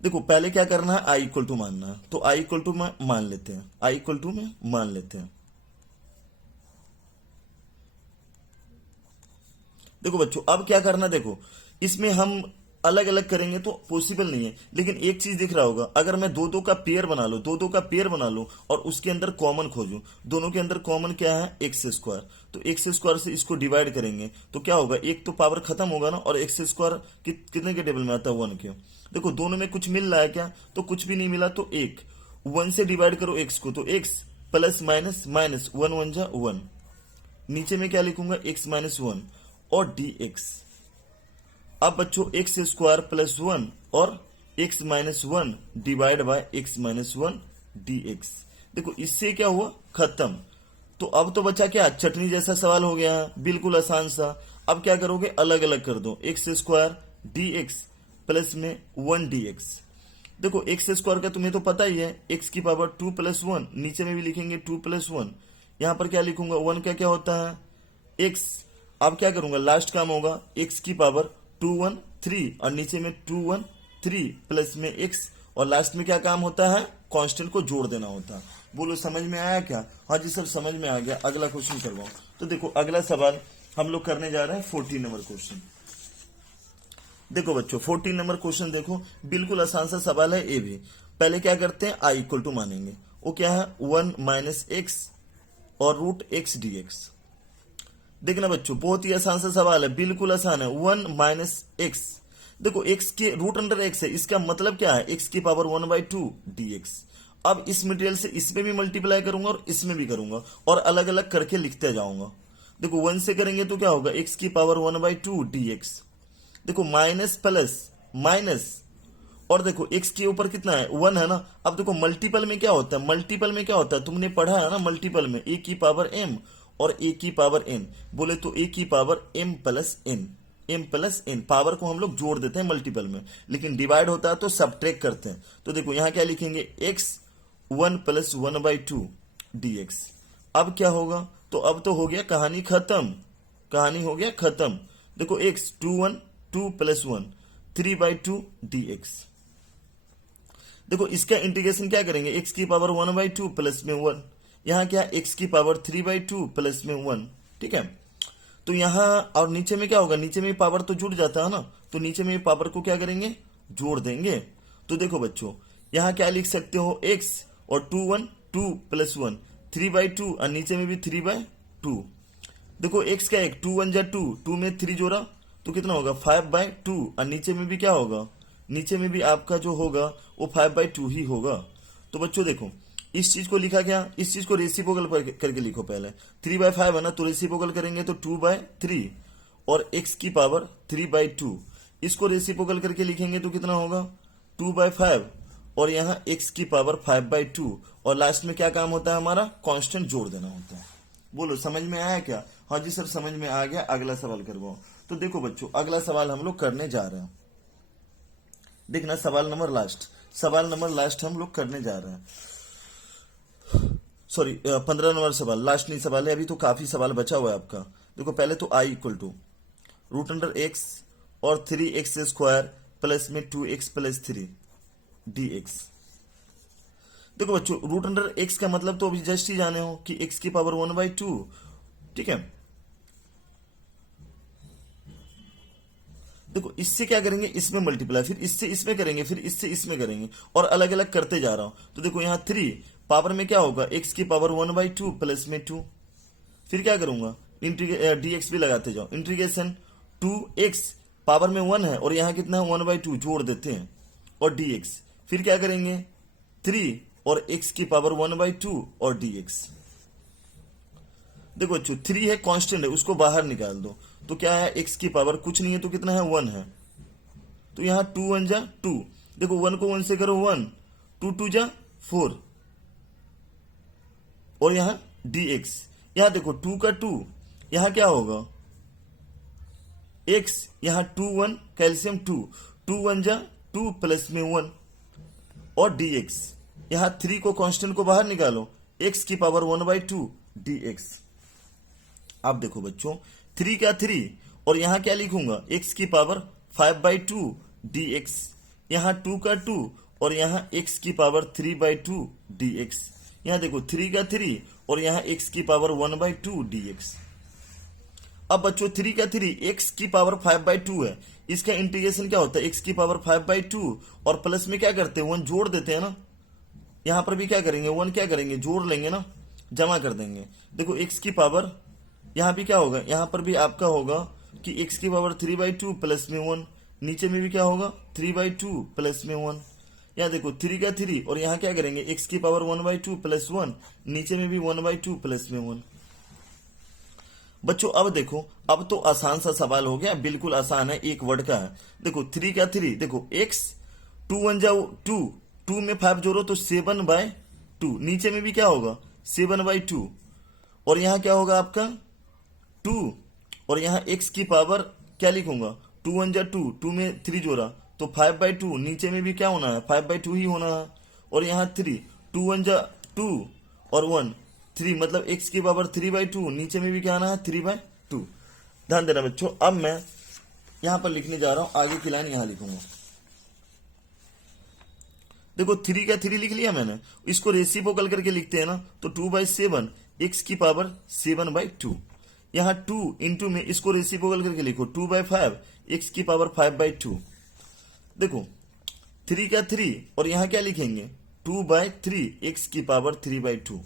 देखो पहले क्या करना है, आई इक्वल टू मानना है, तो आई इक्वल टू में मान लेते हैं, आई इक्वल टू में मान लेते हैं। देखो बच्चों अब क्या करना, देखो इसमें हम अलग अलग करेंगे तो पॉसिबल नहीं है, लेकिन एक चीज दिख रहा होगा, अगर मैं दो का पेयर बना लो, दो का पेयर बना लो और उसके अंदर कॉमन खोजूं, दोनों के अंदर कॉमन क्या है एक्स स्क्वायर, तो एक्स स्क्वायर से इसको डिवाइड करेंगे तो क्या होगा, एक तो पावर खत्म होगा ना, और एक्स स्क्वायर कितने के टेबल में आता है 1 के। देखो दोनों में कुछ मिल रहा है क्या, तो कुछ भी नहीं मिला, तो 1 से डिवाइड करो एक्स को, तो एक्स प्लस माइनस माइनस 1 1 जा 1, नीचे में क्या लिखूंगा x -1 और dx। अब बच्चों एक्स स्क्वायर प्लस 1 और x -1 divide by x -1 dx। देखो इससे क्या हुआ, खत्म। तो अब तो बचा क्या, चटनी जैसा सवाल हो गया है, बिल्कुल आसान सा। अब क्या करोगे, अलग अलग कर दो, एक्स स्क्वायर dx प्लस में 1 dx। देखो एक्स स्क्वायर का तुम्हें तो पता ही है, x की पावर 2 + 1, नीचे में भी लिखेंगे 2 + 1, यहां पर क्या लिखूंगा, 1 का क्या होता है x। अब क्या करूंगा, लास्ट काम होगा x की पावर 2 1 3 और नीचे में 2 1 3 प्लस में x, और लास्ट में क्या काम होता है, कांस्टेंट को जोड़ देना होता है। बोलो समझ में आया क्या? हाँ जी सर समझ में आ गया। अगला क्वेश्चन करवाओ। तो देखो अगला सवाल हम लोग करने जा रहे हैं 14 नंबर क्वेश्चन। देखो बच्चों 14 नंबर क्वेश्चन देखो, बिल्कुल आसान सा सवाल है ये भी। पहले क्या करते हैं, आई इक्वल टू मानेंगे। वो क्या है, 1 माइनस एक्स और रूट एक्स डी एक्स। देखना बच्चों बहुत ही आसान सा सवाल है, बिल्कुल आसान है। 1 माइनस एक्स, देखो x के रूट अंडर x है, इसका मतलब क्या है, x की पावर 1/2 dx। अब इस मटेरियल से इसमें भी मल्टीप्लाई करूंगा और इसमें भी करूंगा और अलग अलग करके लिखते जाऊंगा। देखो 1 से करेंगे तो क्या होगा, x की पावर 1/2 dx। देखो माइनस प्लस माइनस, और देखो x के ऊपर कितना है, 1 है ना। अब देखो मल्टीपल में क्या होता है, मल्टीपल में क्या होता है, तुमने पढ़ा है ना मल्टीपल में a की पावर m और a की पावर n। बोले तो a की power m plus n, m plus n। Power को हम लोग जोड़ देते हैं मल्टीपल में, लेकिन डिवाइड होता है तो सबट्रैक्ट करते हैं। तो देखो यहां क्या लिखेंगे, x 1 प्लस 1/2 dx। अब क्या होगा, तो अब तो हो गया कहानी खत्म, कहानी हो गया खत्म। देखो x 2 1 2 प्लस 1 3/2 dx। देखो इसका इंटीग्रेशन क्या करेंगे, x की पावर 1/2 प्लस में 1, यहाँ क्या x की पावर 3/2 प्लस में 1, ठीक है। तो यहाँ और नीचे में क्या होगा, नीचे में पावर तो जुड़ जाता है ना, तो नीचे में पावर को क्या करेंगे, जोड़ देंगे। तो देखो बच्चों यहाँ क्या लिख सकते हो, x और 2 1 2 प्लस 1 3/2 और नीचे में भी 3/2। देखो x का एक 2 1 जा 2, 2 में 3 जोड़ा तो कितना होगा 5/2, और नीचे में भी क्या होगा, नीचे में भी आपका जो होगा वो 5/2 ही होगा। तो बच्चों देखो इस चीज को लिखा क्या, इस चीज को रेसिप्रोकल करके लिखो। पहले 3/5 है ना, तो रेसिप्रोकल करेंगे तो 2/3 और x की पावर 3/2। इसको रेसिप्रोकल करके लिखेंगे तो कितना होगा 2/5 और यहाँ x की पावर 5/2, और लास्ट में क्या काम होता है हमारा, कांस्टेंट जोड़ देना होता है। बोलो समझ में आया क्या? हाँ जी सर समझ में आ गया। अगला सवाल करवाओ। तो देखो बच्चों अगला सवाल हम लोग करने जा रहे हैं। देखना सवाल नंबर लास्ट हम लोग करने जा रहे हैं। सॉरी 15 नंबर सवाल, लास्ट नहीं सवाल है, अभी तो काफी सवाल बचा हुआ है आपका। देखो पहले तो I equal to root under X और 3x स्क्वायर प्लस में 2x प्लस 3 dx। देखो बच्चों रूट अंडर एक्स का मतलब तो अभी जस्ट ही जाने हो कि x की पावर 1/2, ठीक है। देखो इससे क्या करेंगे, इसमें मल्टीप्लाई, फिर इससे इसमें करेंगे, फिर इससे इसमें करेंगे और अलग अलग करते जा रहा हूं। तो देखो यहाँ 3 पावर में क्या होगा, x की पावर 1/2 प्लस में 2, फिर क्या करूंगा dx भी लगाते जाओ, इंटीग्रेशन 2x पावर में 1 है और यहाँ कितना है 1/2, जोड़ देते हैं और dx, फिर क्या करेंगे 3 और x की पावर 1/2 और dx। देखो बच्चों 3 है कांस्टेंट है, उसको बाहर निकाल दो तो क्या है, x की पावर कुछ नहीं है तो कितना है 1 है, तो यहाँ 2 1 जा 2। देखो 1 को 1 से करो 1, 2 2 जा 4 और यहाँ dx। यहाँ देखो 2 का 2, यहाँ क्या होगा x, यहाँ 2 1 कैल्शियम 2, 2 1 जा 2 प्लस में 1 और dx। यहाँ 3 को कांस्टेंट को बाहर निकालो, x की पावर 1/2 dx। अब देखो बच्चों 3 का 3 और यहाँ क्या लिखूंगा, x की पावर 5/2 dx। यहाँ 2 का 2 और यहाँ x की पावर 3/2 dx। यहाँ देखो 3 का 3 और यहाँ x की पावर 1/2 dx। अब बच्चों 3 का 3 x की पावर 5/2 है, इसका इंटीग्रेशन क्या होता है, x की पावर 5/2 और प्लस में क्या करते हैं 1 जोड़ देते हैं ना। यहाँ पर भी क्या करेंगे 1 क्या करेंगे, जोड़ लेंगे ना, जमा कर देंगे। देखो x की पावर यहाँ भी क्या होगा, यहाँ पर भी आपका होगा कि x की पावर 3/2 प्लस में 1, नीचे में भी क्या होगा 3/2 प्लस में 1। यहाँ देखो 3 का 3 और यहाँ क्या करेंगे x की पावर 1/2 प्लस 1, नीचे में भी 1/2 प्लस में 1। बच्चों अब देखो अब तो आसान सा सवाल हो गया, बिल्कुल आसान है, एक वर्ड का है। देखो 3 का 3, देखो x 2 1 जाओ 2, 2 में 5 जोड़ो तो 7/2, नीचे में भी क्या होगा 7/2 और यहाँ क्या होगा आपका 2 और यहाँ x की पावर क्या लिखूंगा 2 1 जा 2, 2 में 3 जोड़ा तो 5/2, नीचे में भी क्या होना है 5/2 ही होना है और यहाँ 3 2 1 जा 2 और 1 3 मतलब x की पावर 3/2, नीचे में भी क्या आना है 3/2। ध्यान देना बच्चों, अब मैं यहां पर लिखने जा रहा हूं, आगे की लाइन यहां लिखूंगा। देखो 3 का 3 लिख लिया मैंने, इसको रेसिप्रोकल करके लिखते हैं ना, तो 2/7 x की पावर 7/2। यहाँ 2 इंटू में इसको रेसिप्रोकल करके लिखो 2/5 x की पावर 5/2। देखो 3 का 3 और यहाँ क्या लिखेंगे 2/3 x की पावर 3/2।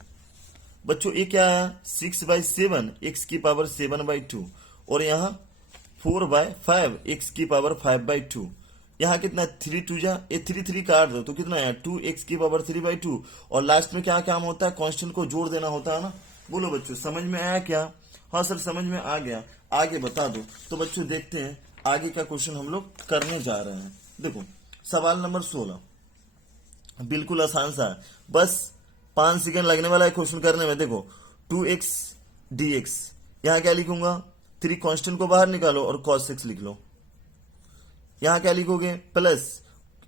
बच्चों ये क्या है 6/7 x की पावर 7/2 और यहाँ 4/5 x की पावर 5/2। यहाँ कितना 3 2 जा, ये 3 3 काट दो तो कितना है 2x की पावर 3/2। और लास्ट में क्या काम होता है, कांस्टेंट को जोड़ देना होता है ना। बोलो बच्चों समझ में आया क्या? हाँ सर समझ में आ गया, आगे बता दो। तो बच्चों देखते हैं आगे का क्वेश्चन हम लोग करने जा रहे हैं। देखो सवाल नंबर 16 बिल्कुल आसान सा है, बस 5 सेकंड लगने वाला है क्वेश्चन करने में। देखो 2x dx, यहाँ क्या लिखूंगा 3 कांस्टेंट को बाहर निकालो और cos x लिख लो। यहाँ क्या लिखोगे प्लस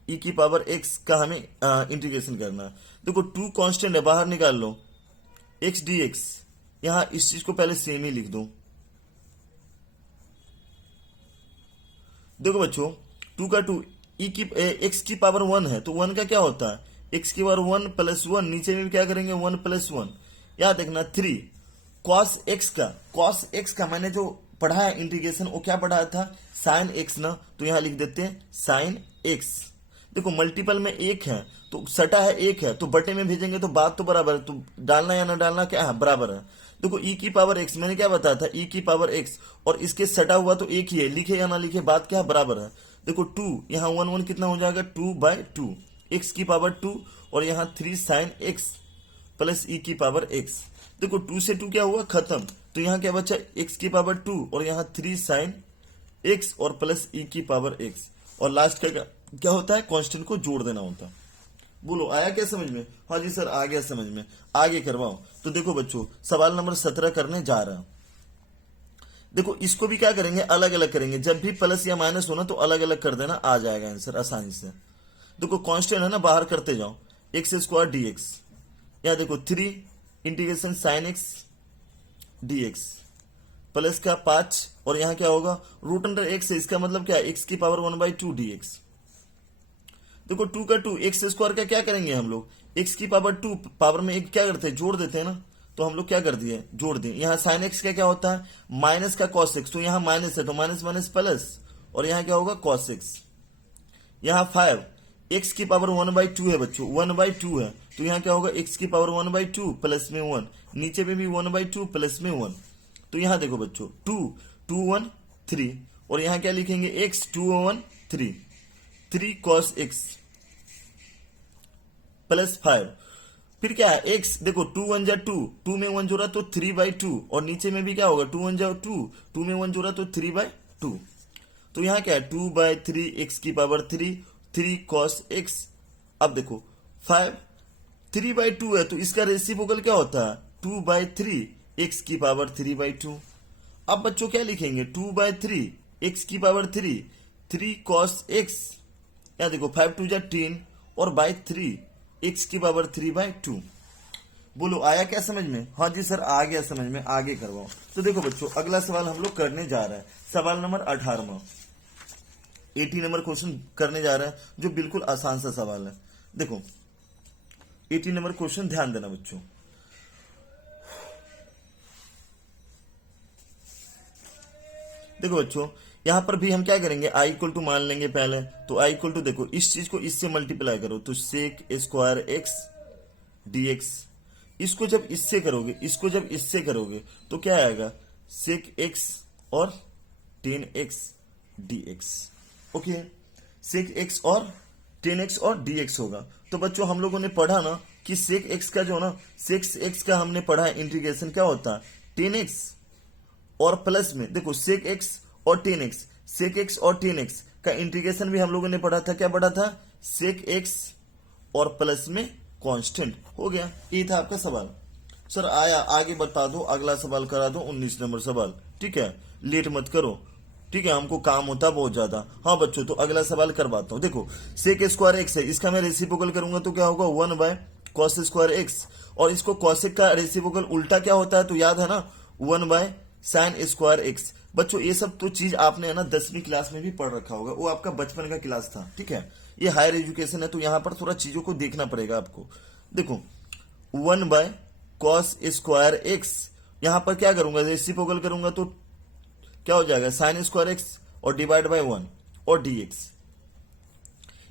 e की पावर x का हमें इंटीग्रेशन करना है। देखो 2 कांस्टेंट है बाहर निकाल लो, x dx, यहाँ इस चीज को पहले सेम ही लिख दो। देखो बच्चों 2 का 2 x की पावर 1 है तो 1 का क्या होता है x की पावर 1 प्लस 1, नीचे में भी क्या करेंगे 1 प्लस 1। याद देखना 3 cos x का मैंने जो पढ़ा है इंटीग्रेशन वो क्या पढ़ा था साइन x ना, तो यहां लिख देते हैं साइन x। देखो मल्टीपल में एक है तो सटा है एक है तो बटे में भेजेंगे तो बात तो बराबर है, तो डालना या ना डालना क्या है बराबर है। देखो e की पावर x मैंने क्या बताया था e की पावर x और इसके सटा हुआ तो एक ही है, लिखे या ना लिखे बात क्या है बराबर है। देखो 2 यहाँ 1 1 कितना हो जाएगा 2/2 x की पावर 2 और यहाँ 3 साइन x प्लस e की पावर x। देखो 2 से 2 क्या हुआ खत्म, तो यहाँ क्या बचा x की पावर 2 और यहाँ 3 साइन x और प्लस e की पावर x। और लास्ट का क्या होता है कांस्टेंट को जोड़ देना होता है। बोलो आया क्या समझ में? हाँ जी सर आ गया समझ में, आगे करवाओ। तो देखो बच्चों सवाल नंबर 17 करने जा रहा हूं। देखो इसको भी क्या करेंगे अलग अलग करेंगे, जब भी प्लस या माइनस हो ना तो अलग अलग कर देना, आ जाएगा आंसर आसानी से। देखो कांस्टेंट है ना बाहर करते जाओ, x² dx, यहाँ देखो 3 integration sine x dx plus का 5 और यहाँ क्या होगा रूट अंडर x है, इसका मतलब क्या है x की पावर 1/2 dx। देखो 2 का 2 x² का क्या करेंगे हम लोग x की पावर 2 पावर में एक क्या करते हैं जोड़ देते हैं ना, तो हम लोग क्या कर दिए जोड़ दिए। यहाँ साइन x का क्या होता है माइनस का cos x, तो यहाँ माइनस है तो माइनस माइनस प्लस और यहाँ क्या होगा cos x। यहाँ 5 x की पावर 1/2 है बच्चों 1/2 है तो यहाँ क्या होगा x की पावर 1/2 प्लस में 1, नीचे में भी 1/2 प्लस में 1। तो यहाँ देखो बच्चों 2 2 1 3 और यहाँ क्या लिखेंगे x 2 1 3 3 cos x प्लस 5, फिर क्या है x देखो 2 1 जा 2, 2 में 1 जोड़ा तो 3/2 और नीचे में भी क्या होगा 2 1 जा 2, 2 में 1 जोड़ा तो 3/2। तो यहाँ क्या है 2/3 x की पावर 3 3 cos x। अब देखो 5 3/2 है तो इसका रेसिप्रोकल क्या होता है 2/3 x की पावर 3/2। अब बच्चों क्या लिखेंगे 2/3 x की पावर 3 3 cos x, यहाँ देखो 5 2 जा 10 और बाय 3 x की पावर 3/2। बोलो आया क्या समझ में? हाँ जी सर आ गया समझ में, आगे करवाओ। तो देखो बच्चों अगला सवाल हम लोग करने जा रहे हैं, सवाल नंबर 18 80 नंबर क्वेश्चन करने जा रहे हैं जो बिल्कुल आसान सा सवाल है। देखो 80 नंबर क्वेश्चन ध्यान देना बच्चों। देखो बच्चों यहां पर भी हम क्या करेंगे i इक्वल टू मान लेंगे पहले, तो i इक्वल टू देखो इस चीज को इससे मल्टीप्लाई करो तो सेक स्क्वायर x dx, इसको जब इससे करोगे इसको जब इससे करोगे तो क्या आएगा सेक x और 10x dx। ओके सेक x और 10x और dx होगा। तो बच्चों हम लोगों ने पढ़ा ना कि सेक x का जो ना सेक x का हमने पढ़ा है इंटीग्रेशन क्या होता है 10x और प्लस में देखो सेक x और 10x, सेक x और 10x का इंटीग्रेशन भी हम लोगों ने पढ़ा था, क्या पढ़ा था सेक x और प्लस में कांस्टेंट। हो गया ये था आपका सवाल। सर आया आगे बता दो, अगला सवाल करा दो 19 नंबर सवाल, ठीक है लेट मत करो, ठीक है हमको काम होता है बहुत ज्यादा। हाँ बच्चों तो अगला सवाल करवाता हूँ। देखो सेक स्क्वायर x है, इसका मैं रेसिप्रोकल करूंगा तो क्या होगा कॉस स्क्वायर एक्स, और इसको कॉसेक का रेसिप्रोकल उल्टा क्या होता है तो याद है ना, 1/sin स्क्वायर एक्स। बच्चों ये सब तो चीज आपने है ना 10वीं क्लास में भी पढ़ रखा होगा, वो आपका बचपन का क्लास था, ठीक है। ये हायर एजुकेशन है तो यहाँ पर थोड़ा चीजों को देखना पड़ेगा आपको। देखो 1/cos स्क्वायर एक्स, यहाँ पर क्या करूंगा, रेसिप्रोकल करूंगा तो क्या हो जाएगा, साइन स्क्वायर एक्स और डिवाइड बाय 1 और dx।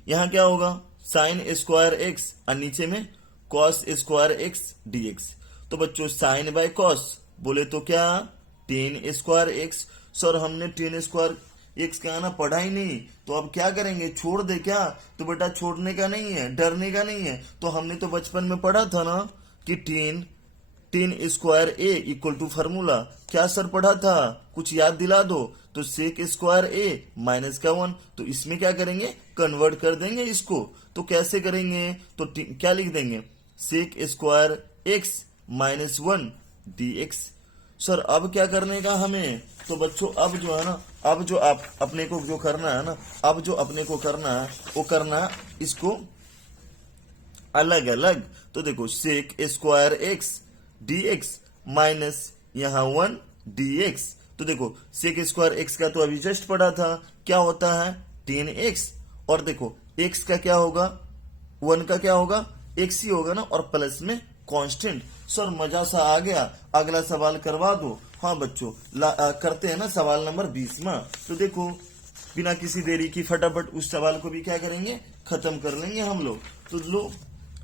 यहां क्या होगा, साइन स्क्वायर एक्स और नीचे में कॉस स्क्वायर एक्स dx। तो बच्चों साइन बाय कॉस बोले तो क्या, टेन स्क्वायर एक्स। सर हमने टेन स्क्वायर एक्स का ना पढ़ा ही नहीं, तो अब क्या करेंगे, छोड़ दे क्या, तो बेटा छोड़ने का नहीं है, डरने का नहीं है। तो हमने तो बचपन में पढ़ा था ना कि tan square A equal to formula, क्या सर पढ़ा था, कुछ याद दिला दो। तो सेक स्क्वायर ए माइनस का 1, तो इसमें क्या करेंगे, कन्वर्ट कर देंगे इसको। तो कैसे करेंगे, तो क्या लिख देंगे, sec square x minus 1 dx। Sir अब क्या करने का हमें, तो बच्चों अब जो है ना, अब जो आप अपने को जो करना है ना, अब जो अपने को करना है वो करना इसको अलग अलग। तो देखो sec square x dx minus यहाँ 1 dx। तो देखो सेक स्क्वायर एक्स का तो अभी जस्ट पढ़ा था, क्या होता है 10x, और देखो x का क्या होगा, 1 का क्या होगा, x ही होगा ना, और प्लस में कांस्टेंट। सर मजा सा आ गया, अगला सवाल करवा दो। हाँ बच्चों करते हैं ना सवाल नंबर 20वां। तो देखो बिना किसी देरी की फटाफट उस सवाल को भी क्या करेंगे, खत्म कर लेंगे हम लोग। तो लो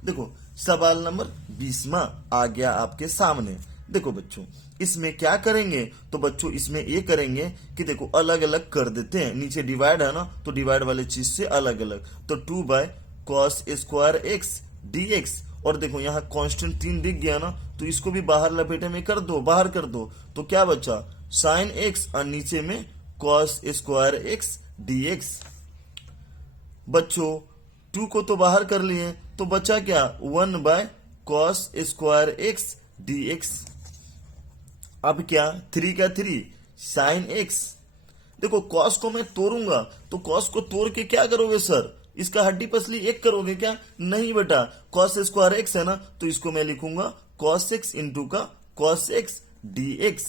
देखो सवाल नंबर 20वां आ गया आपके सामने। देखो बच्चों इसमें क्या करेंगे, तो बच्चों इसमें ये करेंगे कि देखो अलग अलग कर देते हैं, नीचे डिवाइड है ना, तो डिवाइड वाले चीज से अलग अलग। तो 2/cos स्क्वायर एक्स dx, और देखो यहाँ कांस्टेंट 3 दिख गया ना, तो इसको भी बाहर लपेटे में कर दो, बाहर कर दो। तो क्या बचा, साइन एक्स और नीचे में कॉस स्क्वायर एक्स dx। बच्चों 2 को तो बाहर कर लिए, तो बचा क्या, 1/cos स्क्वायर एक्स dx। अब क्या, 3 का 3 साइन एक्स। देखो कॉस को मैं तोड़ूंगा, तो कॉस को तोड़ के क्या करोगे सर, इसका हड्डी पसली एक करोगे क्या, नहीं बेटा, कॉस स्क्वायर एक्स है ना, तो इसको मैं लिखूंगा कॉस एक्स इंटू का कॉस एक्स dx।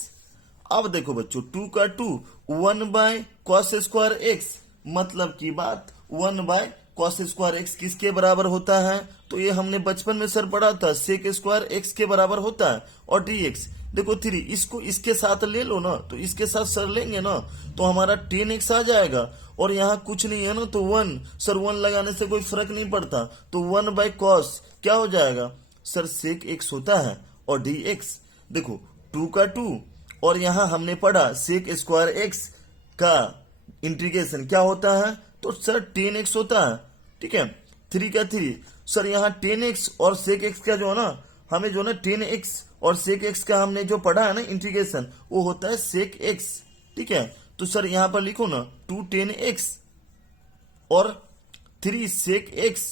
अब देखो बच्चों 2 का 2 1/cos स्क्वायर एक्स, मतलब की बात 1/cos स्क्वायर एक्स किसके बराबर होता है, तो ये हमने बचपन में सर पढ़ा था, सेक स्क्वायर एक्स के बराबर होता है, और dx। देखो 3 इसको इसके साथ ले लो ना, तो इसके साथ सर लेंगे ना, तो हमारा 10x आ जाएगा, और यहाँ कुछ नहीं है ना, तो 1 सर 1 लगाने से कोई फर्क नहीं पड़ता, तो 1/cos क्या हो जाएगा सर, सेक एक्स होता है, और dx। देखो 2 का 2, और यहाँ हमने पढ़ा सेक स्क्वायर एक्स का इंटीग्रेशन क्या होता है, तो सर 10x होता है, ठीक है। 3 का 3 सर यहाँ 10x और सेक एक्स का जो है ना, हमें जो ना 10x और सेक एक्स का हमने जो पढ़ा है ना इंटीग्रेशन, वो होता है सेक एक्स, ठीक है। तो सर यहाँ पर लिखो ना 2 10x और 3 सेक एक्स,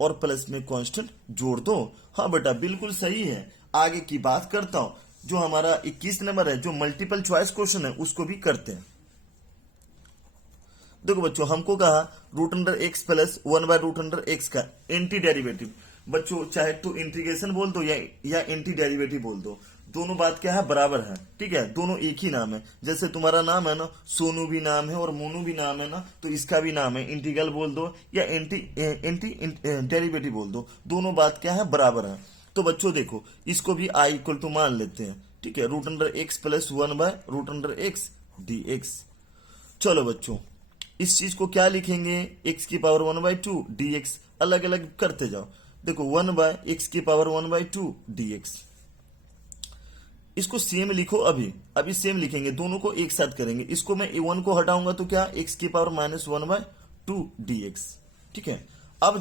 और प्लस में कांस्टेंट जोड़ दो। हाँ बेटा बिल्कुल सही है। आगे की बात करता हूं, जो हमारा 21 नंबर है, जो मल्टीपल चॉइस क्वेश्चन है, उसको भी करते हैं। देखो बच्चों हमको कहा रूट अंडर एक्स प्लस 1/रूट अंडर एक्स का एंटी डेरिवेटिव। बच्चों चाहे तो इंटीग्रेशन बोल दो या एंटी डेरिवेटिव बोल दो, दोनों बात क्या है, बराबर है, ठीक है, दोनों एक ही नाम है। जैसे तुम्हारा नाम है ना, सोनू भी नाम है और मोनू भी नाम है ना, तो इसका भी नाम है, इंटीग्रल बोल दो या एंटी डेरिवेटिव बोल दो, दोनों बात क्या है, बराबर है। तो बच्चों देखो इसको भी आई इक्वल टू मान लेते हैं, ठीक है, रूट अंडर एक्स प्लस 1/रूट अंडर एक्स dx। चलो बच्चों इस चीज को क्या लिखेंगे, x की पावर 1/2 dx, अलग अलग करते जाओ। देखो 1/x की पावर 1/2 dx, इसको सेम लिखो, अभी सेम लिखेंगे, दोनों को एक साथ करेंगे। इसको मैं 1 को हटाऊंगा तो क्या, x की पावर -1/2 dx, ठीक है। अब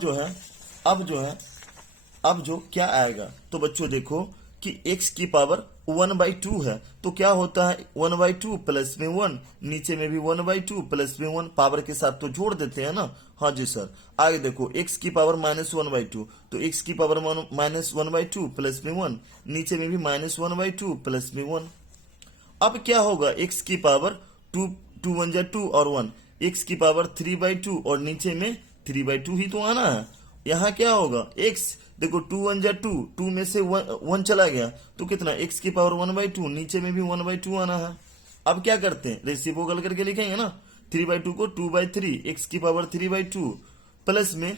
जो क्या आएगा, तो बच्चों देखो कि x की पावर 1/2 है, तो क्या होता है 1/2 प्लस में 1, नीचे में भी 1/2 प्लस में 1, पावर के साथ तो जोड़ देते हैं ना। हाँ जी सर। आगे देखो x की पावर -1/2, तो x की पावर -1/2 प्लस में 1, नीचे में भी -1/2 प्लस में 1। अब क्या होगा, x की पावर 2 2 1 2 और 1, x की पावर 3/2 और नीचे में 3/2 ही तो आना है, यहाँ क्या होगा x, देखो 2 1 जा 2, 2 में से 1 चला गया तो कितना x की पावर 1/2, नीचे में भी 1/2 आना है। अब क्या करते हैं, रेसिप्रोकल करके लिखेंगे ना, 3/2 को 2/3, x की पावर 3/2 प्लस में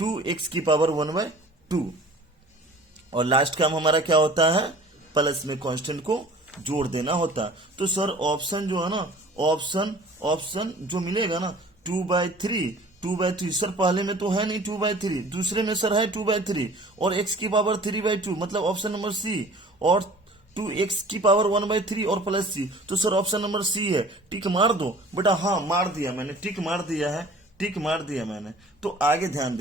2x की पावर 1/2। और लास्ट काम हमारा क्या होता है, प्लस में कांस्टेंट को जोड़ देना होता है। तो सर ऑप्शन जो है ना, ऑप्शन जो मिलेगा ना 2/3 सर पहले में तो है नहीं 2/3, दूसरे में सर है 2/3 और x की पावर 3/2, मतलब ऑप्शन नंबर सी, और 2x की पावर 1/3 और प्लस सी। तो सर ऑप्शन नंबर सी है, टिक मार दो बेटा। हाँ मार दिया मैंने, टिक मार दिया है, टिक मार दिया मैंने। तो आगे ध्यान देना।